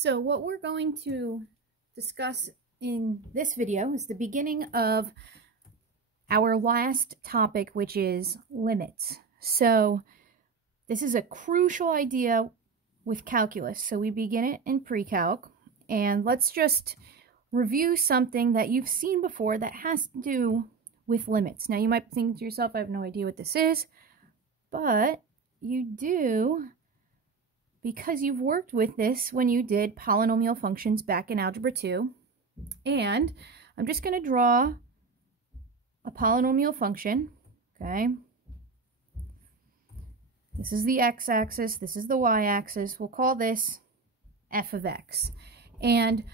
So what we're going to discuss in this video is the beginning of our last topic, which is limits. So this is a crucial idea with calculus. So we begin it in pre-calc, and let's just review something that you've seen before that has to do with limits. Now you might think to yourself, I have no idea what this is, but you do, because you've worked with this when you did polynomial functions back in Algebra 2. And I'm just going to draw a polynomial function, okay? This is the x-axis, this is the y-axis. We'll call this f of x. And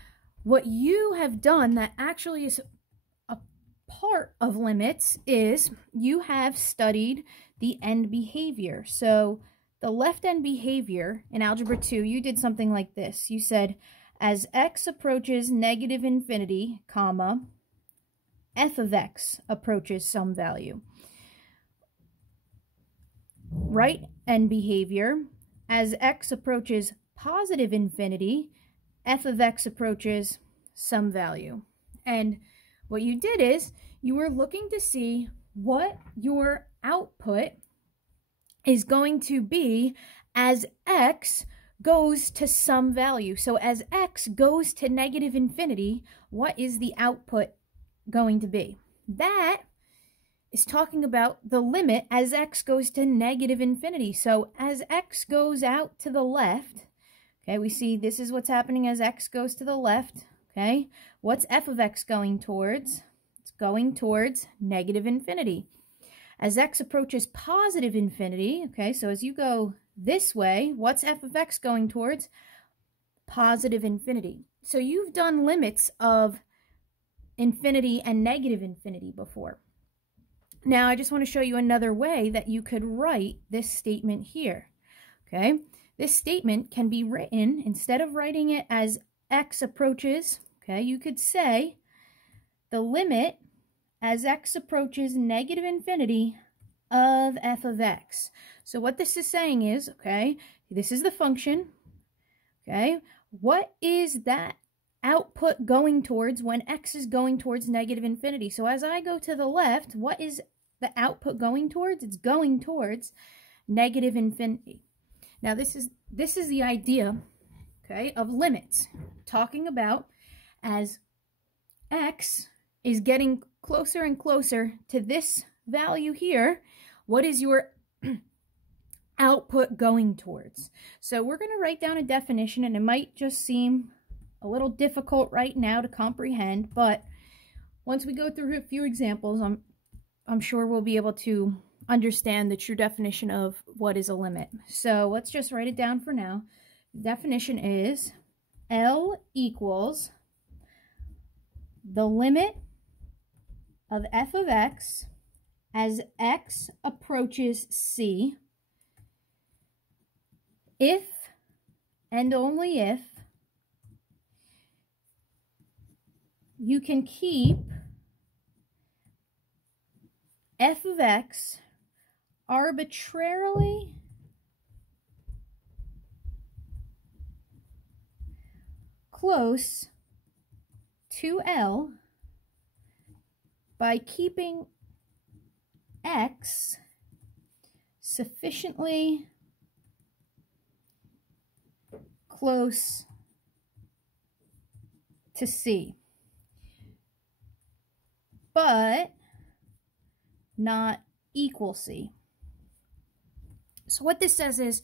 what you have done that actually is a part of limits is you have studied the end behavior. So the left end behavior in Algebra 2, you did something like this. You said, as x approaches negative infinity, comma, f of x approaches some value. Right end behavior, as x approaches positive infinity, f of x approaches some value. And what you did is you were looking to see what your output is going to be as x goes to some value. So as x goes to negative infinity, what is the output going to be? That is talking about the limit as x goes to negative infinity. So as x goes out to the left, okay, we see this is what's happening as x goes to the left, okay? What's f of x going towards? It's going towards negative infinity. As x approaches positive infinity, okay, so as you go this way, what's f of x going towards? Positive infinity. So you've done limits of infinity and negative infinity before. Now I just want to show you another way that you could write this statement here, okay? This statement can be written, instead of writing it as x approaches, okay, you could say the limit as x approaches negative infinity of f of x. So what this is saying is, okay, this is the function, okay, what is that output going towards when x is going towards negative infinity? So as I go to the left, what is the output going towards? It's going towards negative infinity. Now this is the idea, okay, of limits, talking about as x is getting closer and closer to this value here, what is your output going towards? So we're going to write down a definition, and it might just seem a little difficult right now to comprehend, but once we go through a few examples, I'm sure we'll be able to understand the true definition of what is a limit. So let's just write it down for now. The definition is L equals the limit of f of x as x approaches c if and only if you can keep f of x arbitrarily close to L by keeping x sufficiently close to c, but not equal c. So what this says is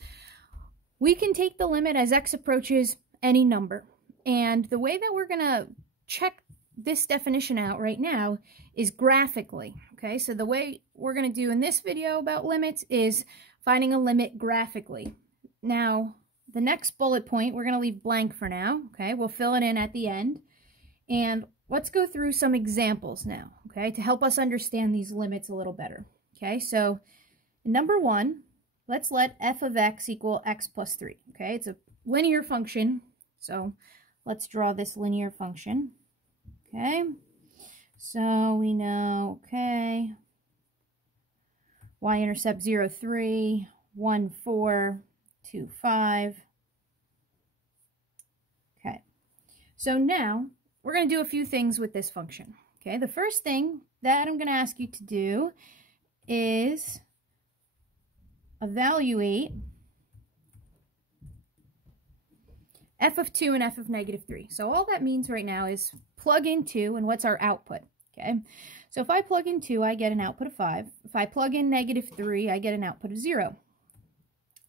we can take the limit as x approaches any number, and the way that we're going to check this definition out right now is graphically, okay? So the way we're going to do in this video about limits is finding a limit graphically. Now, the next bullet point we're going to leave blank for now, okay? We'll fill it in at the end. And let's go through some examples now, okay, to help us understand these limits a little better, okay? So, number one, let's let f of x equal x plus 3, okay? It's a linear function, so let's draw this linear function, okay? So we know, okay, y-intercept 0, 3, 1, 4, 2, 5. So now we're going to do a few things with this function. Okay, the first thing that I'm going to ask you to do is evaluate f of 2 and f of negative 3. So all that means right now is plug in 2 and what's our output. Okay, so if I plug in 2, I get an output of 5. If I plug in negative 3, I get an output of 0.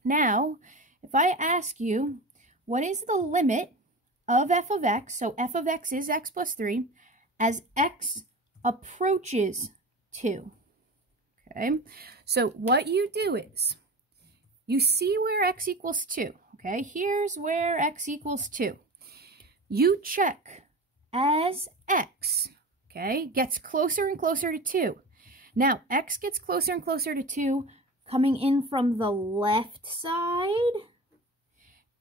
Now, if I ask you, what is the limit of f of x, so f of x is x plus 3, as x approaches 2. Okay, so what you do is, you see where x equals 2. Okay, here's where x equals 2. You check as x, okay, gets closer and closer to 2. Now, x gets closer and closer to 2 coming in from the left side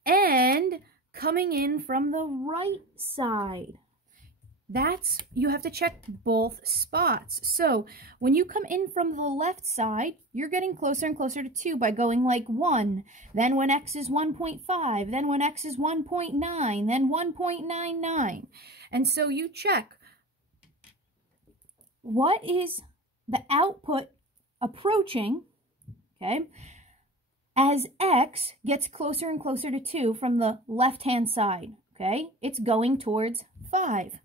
and coming in from the right side. You have to check both spots. So when you come in from the left side, you're getting closer and closer to 2 by going like 1. Then when x is 1.5, then when x is 1.9, then 1.99. And so you check, what is the output approaching, okay, as x gets closer and closer to 2 from the left-hand side, okay? It's going towards 5.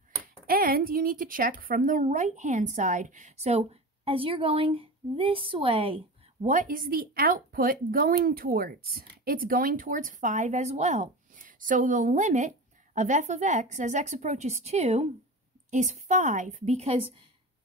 And you need to check from the right-hand side. So as you're going this way, what is the output going towards? It's going towards 5 as well. So the limit of f of x as x approaches 2 is 5, because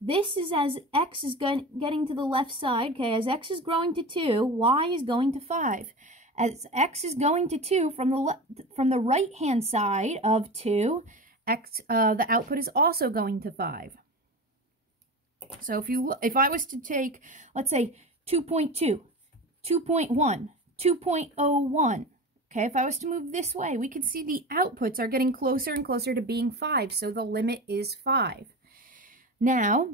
this is as x is getting to the left side. Okay, as x is growing to 2, y is going to 5. As x is going to 2 from the right-hand side of 2, the output is also going to 5. So if I was to take, let's say 2.2, 2.1, 2.01, okay, if I was to move this way, we could see the outputs are getting closer and closer to being 5, so the limit is 5. Now,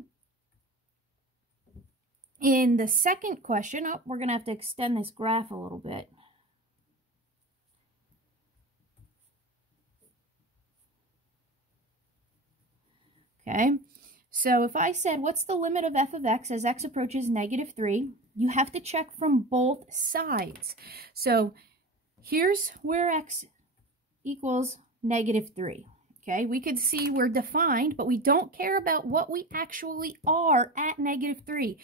in the second question, we're going to have to extend this graph a little bit. Okay, so if I said, what's the limit of f of x as x approaches negative 3, you have to check from both sides. So here's where x equals negative 3. Okay, we could see we're defined, but we don't care about what we actually are at negative 3.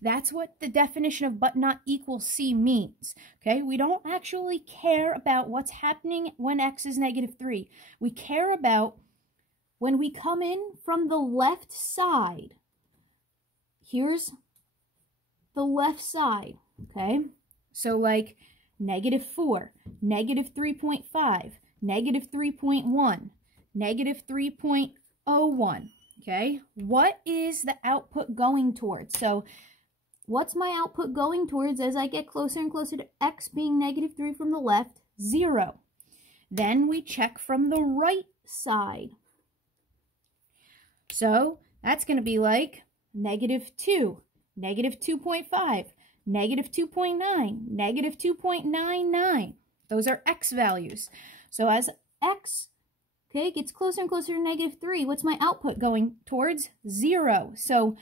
That's what the definition of but not equal c means. Okay, we don't actually care about what's happening when x is negative 3. We care about when we come in from the left side. Here's the left side, okay? So like negative 4, negative 3.5, negative 3.1, negative 3.01, okay? What is the output going towards? So what's my output going towards as I get closer and closer to x being negative 3 from the left? 0. Then we check from the right side. So that's going to be like negative 2, negative 2.5, negative 2.9, negative 2.99. Those are x values. So as x, okay, gets closer and closer to negative 3, what's my output going towards? 0. So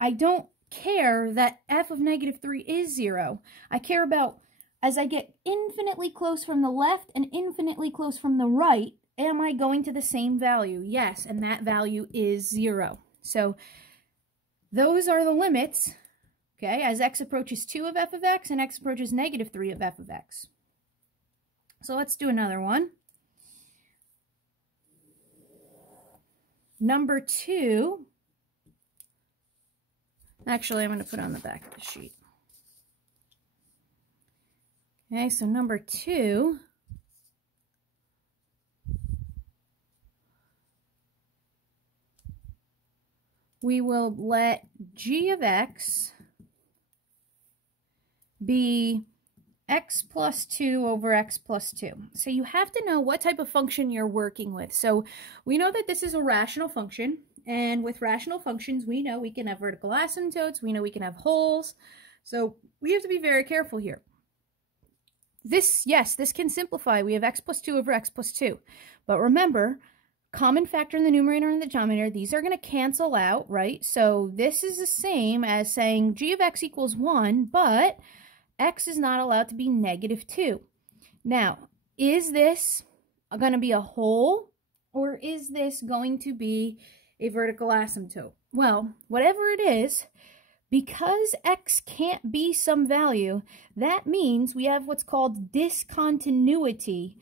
I don't care that f of negative 3 is 0. I care about as I get infinitely close from the left and infinitely close from the right, am I going to the same value? Yes, and that value is 0. So those are the limits, okay, as x approaches 2 of f of x and x approaches negative 3 of f of x. So let's do another one. Number 2, actually I'm going to put it on the back of the sheet. Okay, so number 2, we will let g of x be x plus 2 over x plus 2. So you have to know what type of function you're working with. So we know that this is a rational function, and with rational functions, we know we can have vertical asymptotes, we know we can have holes. So we have to be very careful here. Yes, this can simplify. We have x plus 2 over x plus 2. But remember, common factor in the numerator and the denominator, these are going to cancel out, right? So this is the same as saying g of x equals 1, but x is not allowed to be -2. Now, is this going to be a whole, or is this going to be a vertical asymptote? Well, whatever it is, because x can't be some value, that means we have what's called discontinuity.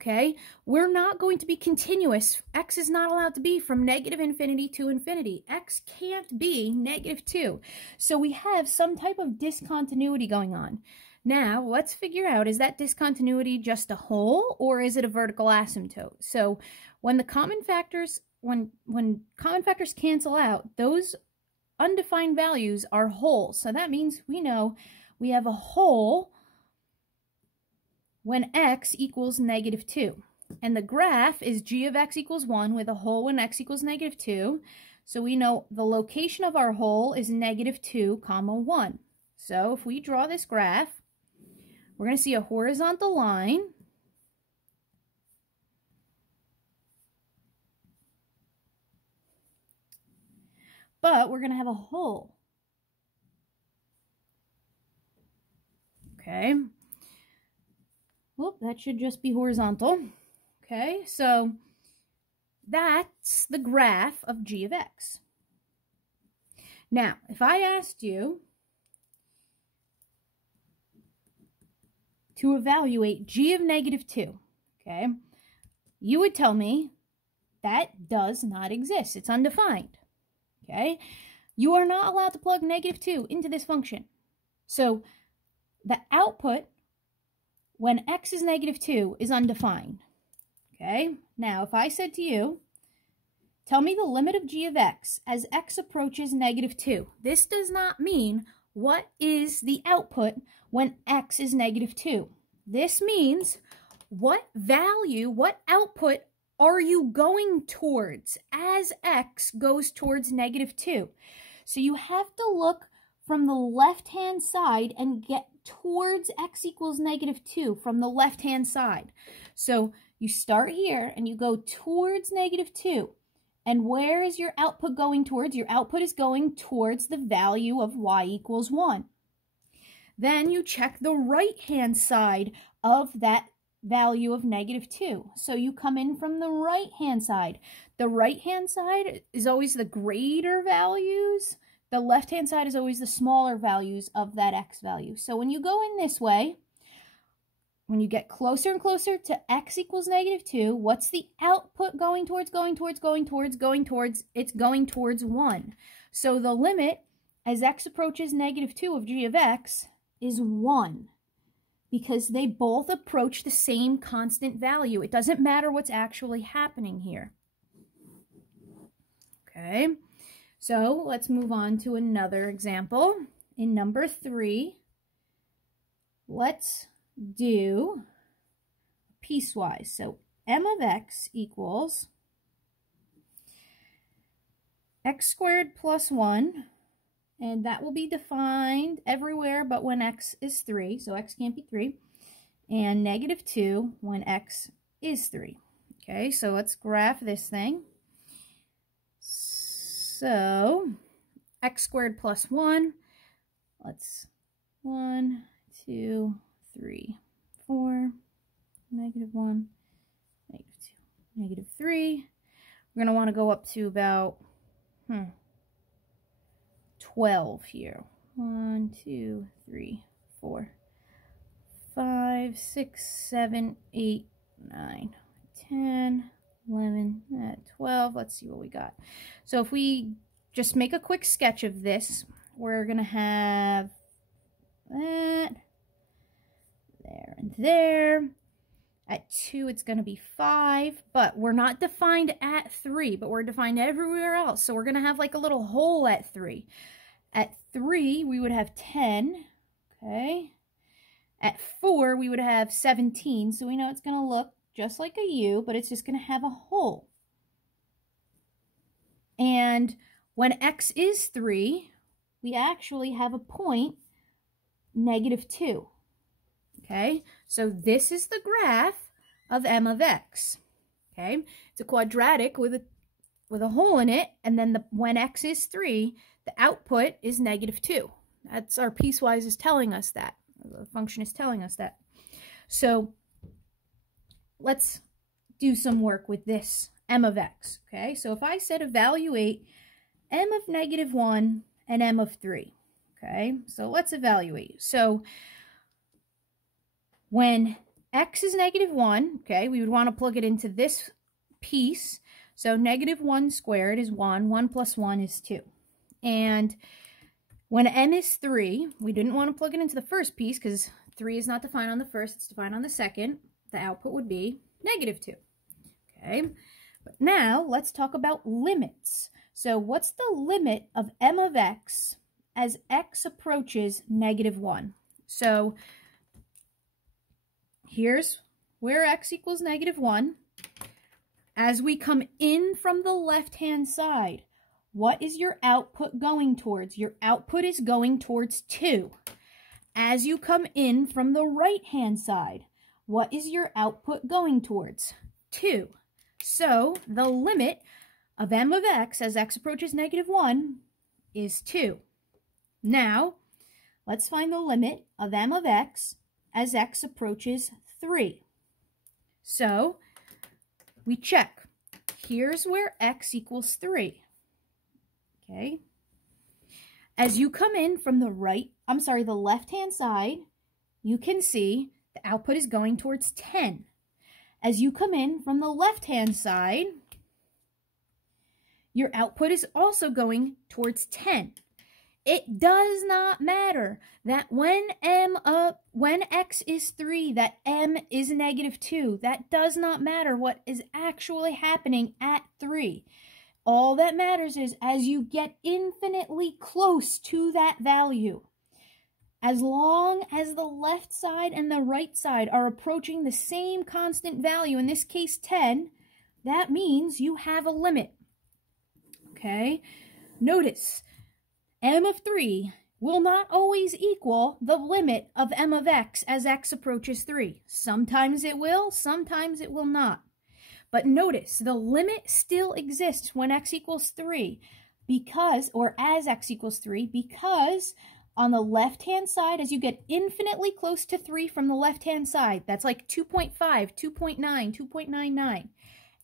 Okay, we're not going to be continuous. X is not allowed to be from -infinity to infinity. X can't be -2. So we have some type of discontinuity going on. Now, let's figure out, is that discontinuity just a whole, or is it a vertical asymptote? So when the common factors, when common factors cancel out, those undefined values are wholes. So that means we know we have a whole when x equals -2. And the graph is g of x equals 1 with a whole when x equals -2. So we know the location of our whole is -2, 1. So if we draw this graph, we're going to see a horizontal line. But we're going to have a whole. Okay. Well, that should just be horizontal. Okay, so that's the graph of g of x. Now, if I asked you to evaluate g of -2, okay, you would tell me that does not exist. It's undefined. Okay, you are not allowed to plug -2 into this function. So the output when x is -2 is undefined. Okay, now if I said to you, tell me the limit of g of x as x approaches -2. This does not mean what is the output when x is -2. This means what value, what output are you going towards as x goes towards -2? So you have to look from the left-hand side and get towards x equals -2 from the left-hand side. So you start here and you go towards -2. And where is your output going towards? Your output is going towards the value of y equals 1. Then you check the right-hand side of that value of -2. So you come in from the right-hand side. The right-hand side is always the greater values. The left-hand side is always the smaller values of that x value. So when you go in this way, when you get closer and closer to x equals -2, what's the output going towards? It's going towards 1. So the limit as x approaches -2 of g of x is 1. Because they both approach the same constant value. It doesn't matter what's actually happening here. Okay, so let's move on to another example. In number 3, let's do piecewise. So m of x equals x squared plus 1. And that will be defined everywhere but when x is 3. So x can't be 3. And -2 when x is 3. Okay, so let's graph this thing. So x squared plus 1. Let's 1, 2, 3, 4, -1, -2, -3. We're going to want to go up to about 12 here. 1, 2, 3, 4, 5, 6, 7, 8, 9, 10, 11, 12. Let's see what we got. So if we just make a quick sketch of this, we're going to have that, there, and there. At 2, it's going to be 5, but we're not defined at 3, but we're defined everywhere else. So we're going to have like a little hole at 3. At 3, we would have 10, okay? At 4, we would have 17, so we know it's going to look just like a U, but it's just going to have a hole. And when x is 3, we actually have a point, -2. Okay, so this is the graph of m of x. okay? It's a quadratic with a hole in it, and then when x is 3, the output is -2. That's our piecewise is telling us that. The function is telling us that. So let's do some work with this m of x, okay? So if I said evaluate m of -1 and m of 3, okay? So let's evaluate. So when x is -1, okay, we would want to plug it into this piece. So -1 squared is 1, 1 plus 1 is 2. And when m is 3, we didn't want to plug it into the first piece because 3 is not defined on the first, it's defined on the second. The output would be -2. Okay, but now let's talk about limits. So what's the limit of m of x as x approaches -1? So here's where x equals -1. As we come in from the left-hand side, what is your output going towards? Your output is going towards 2. As you come in from the right-hand side, what is your output going towards? 2. So the limit of m of x as x approaches -1 is 2. Now, let's find the limit of m of x as x approaches 3. So we check. Here's where x equals 3. Okay. As you come in from the the left-hand side, you can see the output is going towards 10. As you come in from the left-hand side, your output is also going towards 10. It does not matter that when x is 3, that m is -2. That does not matter what is actually happening at 3. All that matters is as you get infinitely close to that value, as long as the left side and the right side are approaching the same constant value, in this case 10, that means you have a limit. Okay? Notice, m of 3 will not always equal the limit of m of x as x approaches 3. Sometimes it will, sometimes it will not. But notice, the limit still exists when x equals 3 because, or as x equals 3, because on the left-hand side, as you get infinitely close to 3 from the left-hand side, that's like 2.5, 2.9, 2.99,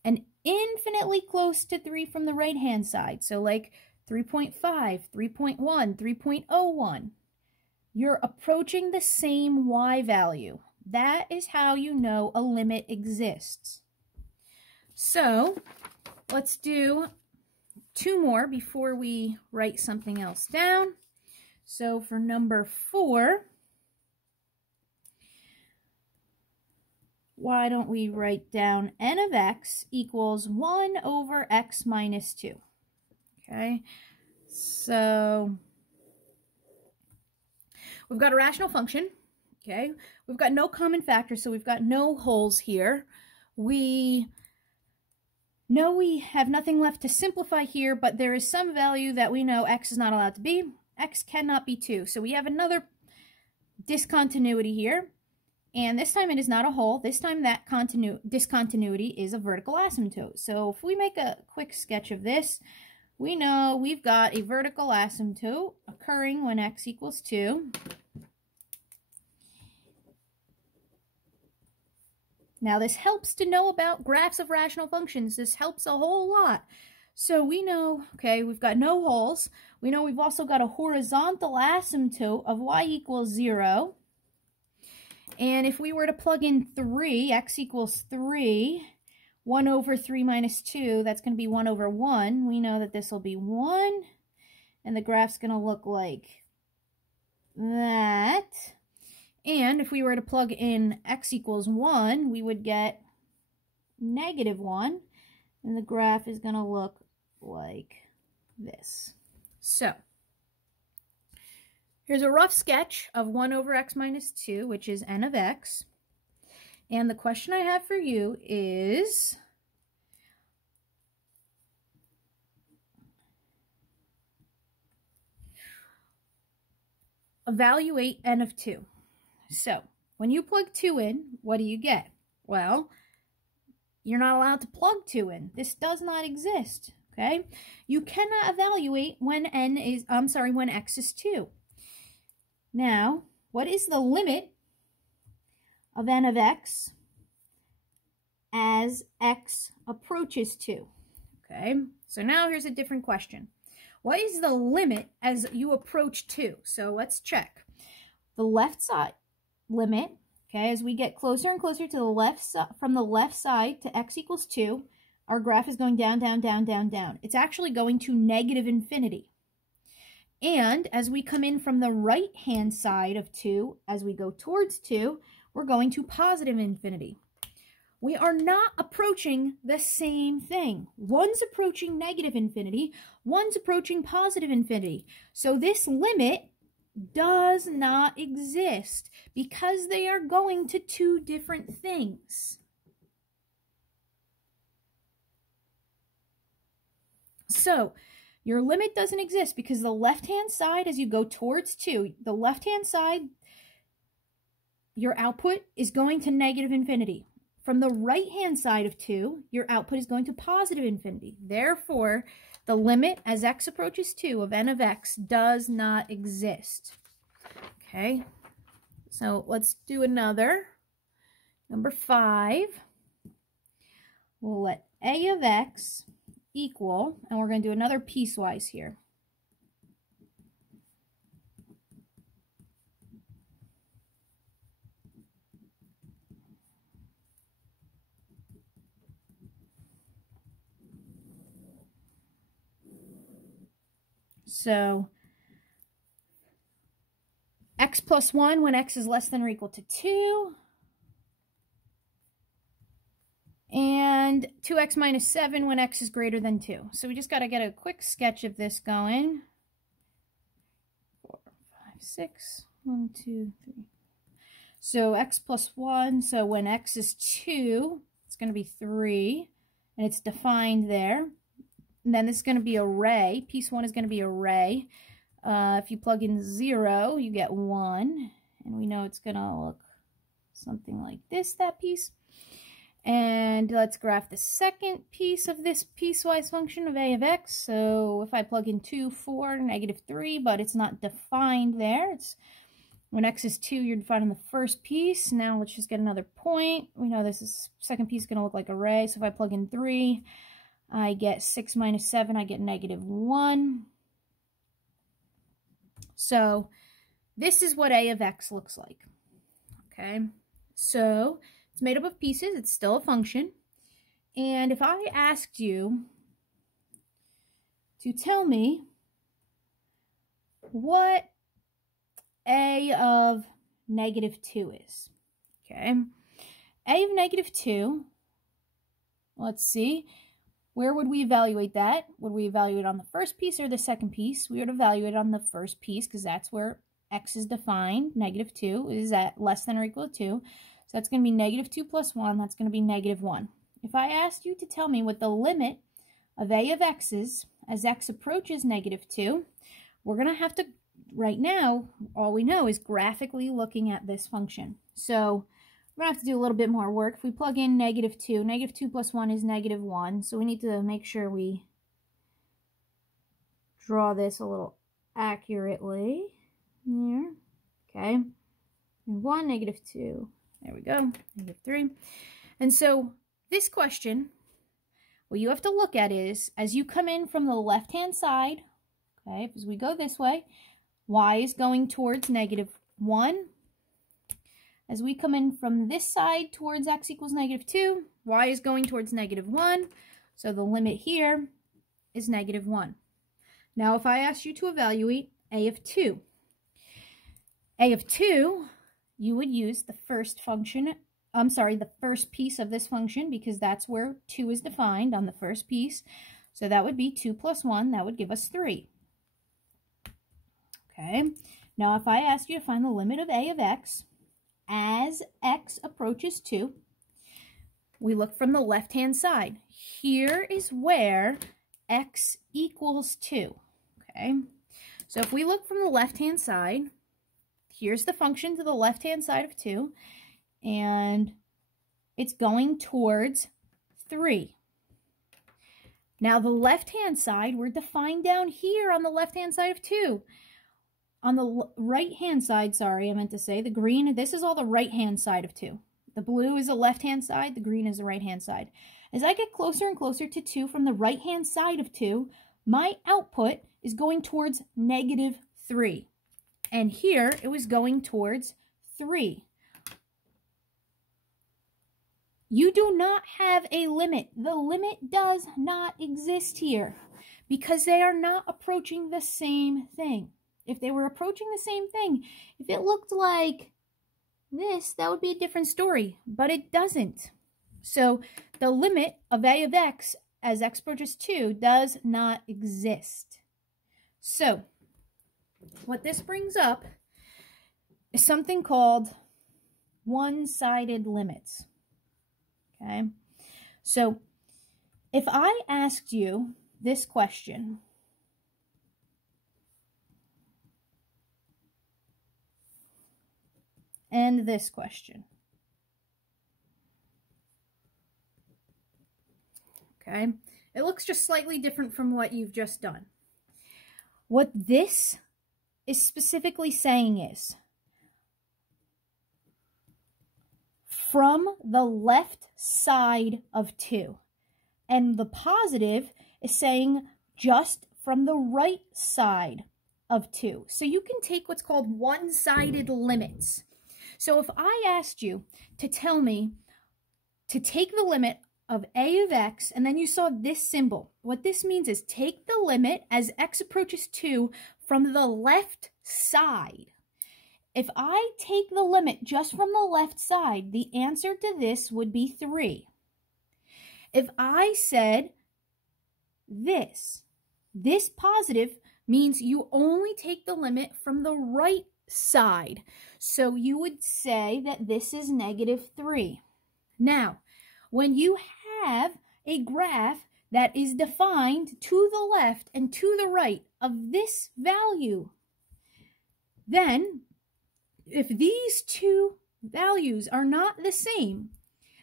and infinitely close to 3 from the right-hand side, so like 3.5, 3.1, 3.01, you're approaching the same y value. That is how you know a limit exists. So let's do 2 more before we write something else down. So for number 4, why don't we write down n of x equals 1 over x minus 2. Okay, so we've got a rational function. Okay, we've got no common factor, so we've got no holes here. We know we have nothing left to simplify here, but there is some value that we know x is not allowed to be. X cannot be 2. So we have another discontinuity here. And this time it is not a hole. This time that discontinuity is a vertical asymptote. So if we make a quick sketch of this, we know we've got a vertical asymptote occurring when x equals 2. Now this helps to know about graphs of rational functions. This helps a whole lot. So we know, okay, we've got no holes. We know we've also got a horizontal asymptote of y equals 0. And if we were to plug in 3, x equals 3, 1 over 3 minus 2, that's going to be 1 over 1. We know that this will be 1, and the graph's going to look like that. And if we were to plug in x equals 1, we would get -1, and the graph is going to look like this. So here's a rough sketch of 1 over x minus 2, which is n of x. And the question I have for you is, evaluate n of 2. So when you plug 2 in, what do you get? Well, you're not allowed to plug 2 in. This does not exist, okay? You cannot evaluate when when x is 2. Now, what is the limit of n of x as x approaches 2? Okay, so now here's a different question. What is the limit as you approach 2? So let's check. The left side limit, okay, as we get closer and closer to the left side, from the left side to x equals 2, our graph is going down, down, down, down, down. It's actually going to negative infinity. And as we come in from the right-hand side of 2, as we go towards 2, we're going to positive infinity. We are not approaching the same thing. One's approaching negative infinity, one's approaching positive infinity. So this limit does not exist because they are going to 2 different things. So your limit doesn't exist because the left-hand side, as you go towards 2, the left-hand side, your output is going to negative infinity. From the right-hand side of 2, your output is going to positive infinity. Therefore, the limit as x approaches 2 of n of x does not exist. Okay, so let's do another. Number 5. We'll let a of x equal, and we're going to do another piecewise here. So x plus 1 when x is less than or equal to 2. And 2x minus 7 when x is greater than 2. So we just got to get a quick sketch of this going. 4, 5, 6. 1, 2, 3. So x plus 1. So when x is 2, it's going to be 3. And it's defined there. And then this is going to be array. Piece 1 is going to be array. If you plug in 0, you get 1. And we know it's going to look something like this, that piece. And let's graph the second piece of this piecewise function of a of x. So if I plug in 2, 4, negative 3, but it's not defined there. It's when x is 2, you're defining the first piece. Now let's just get another point. We know this second piece is going to look like array. So if I plug in 3, I get 6 minus 7, I get negative 1. So this is what a of x looks like. Okay, so it's made up of pieces. It's still a function. And if I asked you to tell me what a of negative 2 is, okay, a of negative 2, let's see, where would we evaluate that? Would we evaluate on the first piece or the second piece? We would evaluate on the first piece because that's where x is defined. Negative 2 is at less than or equal to 2. So that's going to be negative 2 plus 1. That's going to be negative 1. If I asked you to tell me what the limit of a of x is as x approaches negative 2, we're going to have to, right now, all we know is graphically looking at this function. So we're going to have to do a little bit more work. If we plug in negative 2, negative 2 plus 1 is negative 1. So we need to make sure we draw this a little accurately here. Okay. 1, negative 2. There we go. Negative 3. And so this question, what you have to look at is, as you come in from the left-hand side, okay, as we go this way, y is going towards negative 1. As we come in from this side towards x equals negative 2, y is going towards negative 1. So the limit here is negative 1. Now if I asked you to evaluate a of 2, a of 2, you would use the first function, the first piece of this function because that's where 2 is defined on the first piece. So that would be 2 plus 1, that would give us 3. Okay, now if I asked you to find the limit of a of x, as x approaches 2, we look from the left-hand side. Here is where x equals 2. Okay, so if we look from the left-hand side, here's the function to the left-hand side of 2, and it's going towards 3. Now the left-hand side, we're defined down here on the left-hand side of 2. On the right-hand side, sorry, I meant to say, the green, this is all the right-hand side of 2. The blue is the left-hand side, the green is the right-hand side. As I get closer and closer to 2 from the right-hand side of 2, my output is going towards -3. And here, it was going towards 3. You do not have a limit. The limit does not exist here because they are not approaching the same thing. If they were approaching the same thing, if it looked like this, that would be a different story, but it doesn't. So the limit of a of x as x approaches 2 does not exist. So what this brings up is something called one-sided limits. Okay, so if I asked you this question, and this question, okay, it looks just slightly different from what you've just done. What this is specifically saying is, from the left side of 2. And the positive is saying just from the right side of 2. So you can take what's called one-sided limits. So if I asked you to tell me to take the limit of a of x, and then you saw this symbol, what this means is take the limit as x approaches 2 from the left side. If I take the limit just from the left side, the answer to this would be 3. If I said this positive means you only take the limit from the right side. So you would say that this is -3. Now, when you have a graph that is defined to the left and to the right of this value, then if these two values are not the same,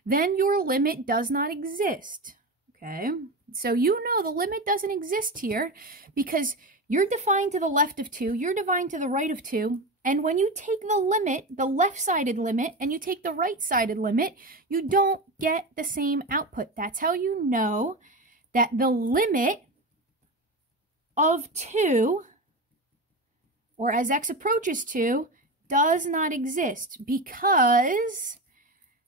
then your limit does not exist, okay? So you know the limit doesn't exist here because you're defined to the left of 2, you're defined to the right of 2, and when you take the limit, the left-sided limit, and you take the right-sided limit, you don't get the same output. That's how you know that the limit of 2, or as x approaches 2, does not exist because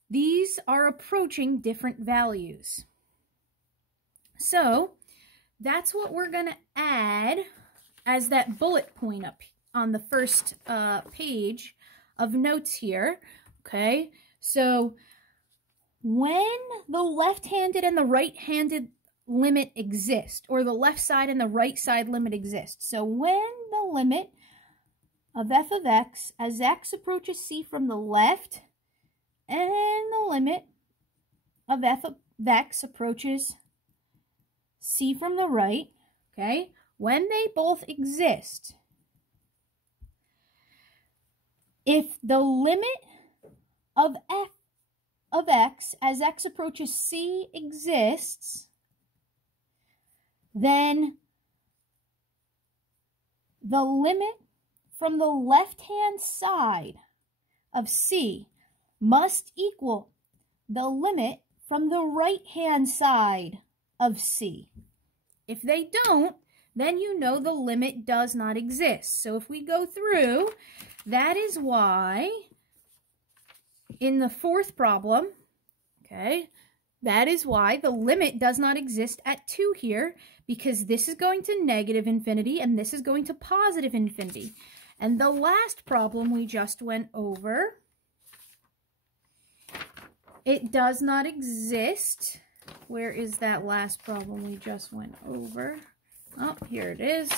these are approaching different values. So that's what we're going to add as that bullet point up on the first page of notes here. Okay, so when the left-handed and the right-handed limit exist, or the left side and the right side limit exist, so when the limit of f of x as x approaches c from the left and the limit of f of x approaches c from the right, okay, when they both exist, if the limit of f of x as x approaches c exists, then the limit from the left-hand side of c must equal the limit from the right-hand side of c. If they don't, then you know the limit does not exist. So if we go through, that is why in the fourth problem, okay, that is why the limit does not exist at 2 here, because this is going to -infinity and this is going to +infinity. And the last problem we just went over, it does not exist. Where is that last problem we just went over? Oh, here it is.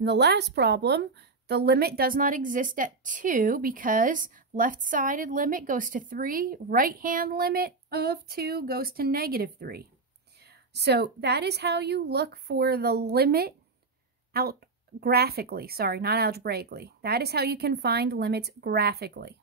In the last problem, the limit does not exist at 2 because left-sided limit goes to 3, right-hand limit of 2 goes to -3. So that is how you look for the limit out graphically. Sorry, not algebraically. That is how you can find limits graphically.